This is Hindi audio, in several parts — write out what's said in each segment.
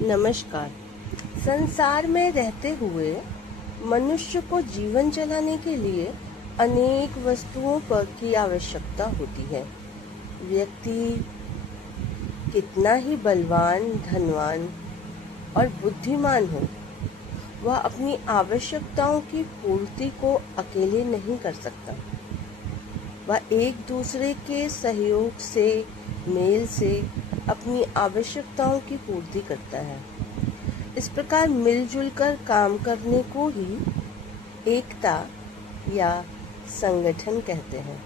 नमस्कार। संसार में रहते हुए मनुष्य को जीवन चलाने के लिए अनेक वस्तुओं पर की आवश्यकता होती है। व्यक्ति कितना ही बलवान, धनवान और बुद्धिमान हो, वह अपनी आवश्यकताओं की पूर्ति को अकेले नहीं कर सकता। वह एक दूसरे के सहयोग से, मेल से अपनी आवश्यकताओं की पूर्ति करता है। इस प्रकार मिलजुल कर काम करने को ही एकता या संगठन कहते हैं।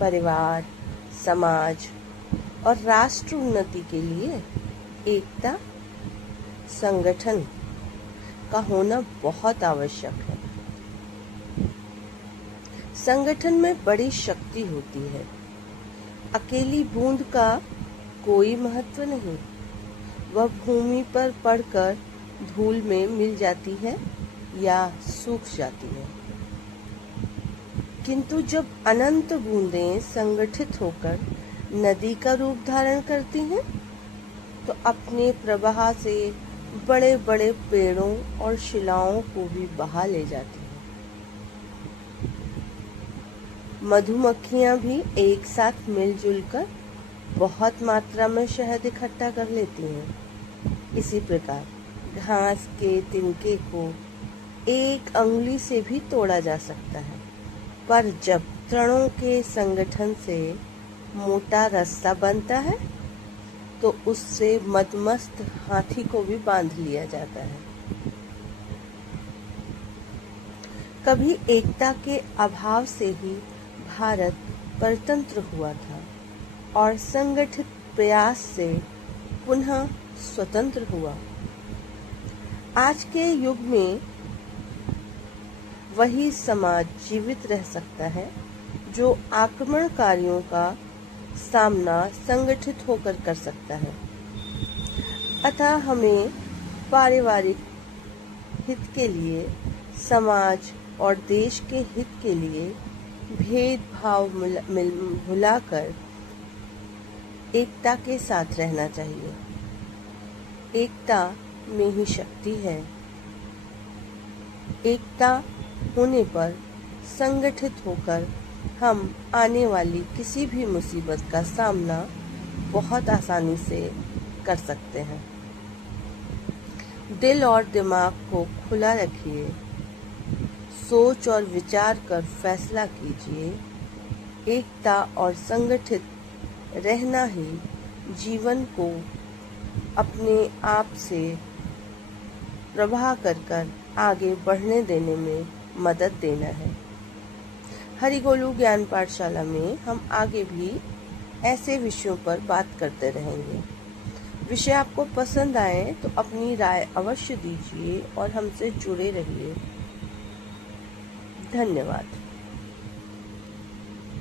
परिवार, समाज और राष्ट्र उन्नति के लिए एकता, संगठन का होना बहुत आवश्यक है। संगठन में बड़ी शक्ति होती है। अकेली बूंद का कोई महत्व नहीं। वह भूमि पर पड़कर धूल में मिल जाती है या सूख जाती है, किंतु जब अनंत बूंदें संगठित होकर नदी का रूप धारण करती हैं, तो अपने प्रवाह से बड़े बड़े पेड़ों और शिलाओं को भी बहा ले जाती हैं। मधुमक्खियां भी एक साथ मिलजुल कर बहुत मात्रा में शहद इकट्ठा कर लेती हैं। इसी प्रकार घास के तिनके को एक अंगुली से भी तोड़ा जा सकता है, पर जब तृणों के संगठन से मोटा रास्ता बनता है, तो उससे मदमस्त हाथी को भी बांध लिया जाता है। कभी एकता के अभाव से ही भारत परतंत्र हुआ था और संगठित प्रयास से पुनः स्वतंत्र हुआ। आज के युग में वही समाज जीवित रह सकता है जो आक्रमणकारियों का सामना संगठित होकर कर सकता है। अतः हमें पारिवारिक हित के लिए, समाज और देश के हित के लिए भेदभाव भुलाकर एकता के साथ रहना चाहिए। एकता में ही शक्ति है। एकता होने पर संगठित होकर हम आने वाली किसी भी मुसीबत का सामना बहुत आसानी से कर सकते हैं। दिल और दिमाग को खुला रखिए, सोच और विचार कर फैसला कीजिए। एकता और संगठित रहना ही जीवन को अपने आप से प्रवाह कर आगे बढ़ने देने में मदद देना है। हरिगोलू ज्ञान पाठशाला में हम आगे भी ऐसे विषयों पर बात करते रहेंगे। विषय आपको पसंद आए तो अपनी राय अवश्य दीजिए और हमसे जुड़े रहिए। धन्यवाद।